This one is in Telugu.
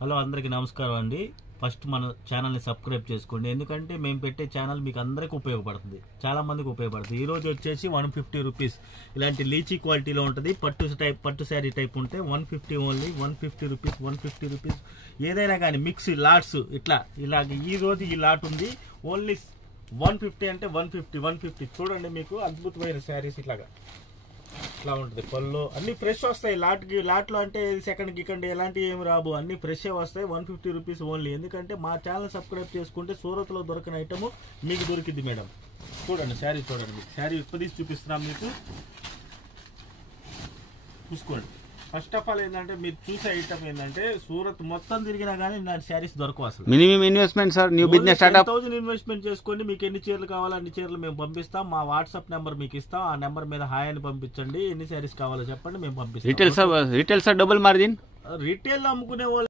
హలో అందరికీ నమస్కారం అండి. ఫస్ట్ మన ఛానల్ని సబ్స్క్రైబ్ చేసుకోండి, ఎందుకంటే మేము పెట్టే ఛానల్ మీకు అందరికీ ఉపయోగపడుతుంది, చాలా మందికి ఉపయోగపడుతుంది. ఈరోజు వచ్చేసి 150 రూపీస్ ఇలాంటి లీచీ క్వాలిటీలో ఉంటుంది. పట్టు శారీ టైప్ ఉంటే 150 ఓన్లీ 150 రూపీస్ 150 రూపీస్. ఏదైనా కానీ మిక్స్ లాట్స్ ఇలాగ ఈరోజు ఈ లాట్ ఉంది ఓన్లీ 150 అంటే 150 చూడండి. మీకు అద్భుతమైన శారీస్ ఇట్లా ఉంటుంది. పళ్ళు అన్ని ఫ్రెష్ వస్తాయి. లాట్లో అంటే సెకండ్ గికండి ఎలాంటి ఏమి రాబు, అన్ని ఫ్రెష్ వస్తాయి. 150 రూపీస్ ఓన్లీ. ఎందుకంటే మా ఛానల్ సబ్స్క్రైబ్ చేసుకుంటే సూరత్ లో దొరకని ఐటమ్ మీకు దొరికింది మేడం. చూడండి శారీ, చూడండి శారీ ఉత్పత్తి చూపిస్తున్నాం మీకు, చూసుకోండి. ఫస్ట్ ఆఫ్ ఆల్ ఏంటంటే మీరు చూసే ఐటమ్ ఏంటంటే సూరత్ మొత్తం తిరిగినా కానీ ఇలాంటి శారీస్ దొరకవు అసలు. Minimum investment sir, new business startup 10,000 investment చేసుకోండి. మీకు ఎన్ని చీరలు కావాలో అన్ని చీరలు మేము పంపిస్తాం. మా వాట్సాప్ నెంబర్ మీకు ఇస్తాం. ఆ నెంబర్ మీద హాయ్ అని పంపించండి. ఎన్ని శారీస్ కావాలో చెప్పండి, మేము పంపిస్తాం. Retail sir double margin. Retail అమ్ముకునే వాళ్ళు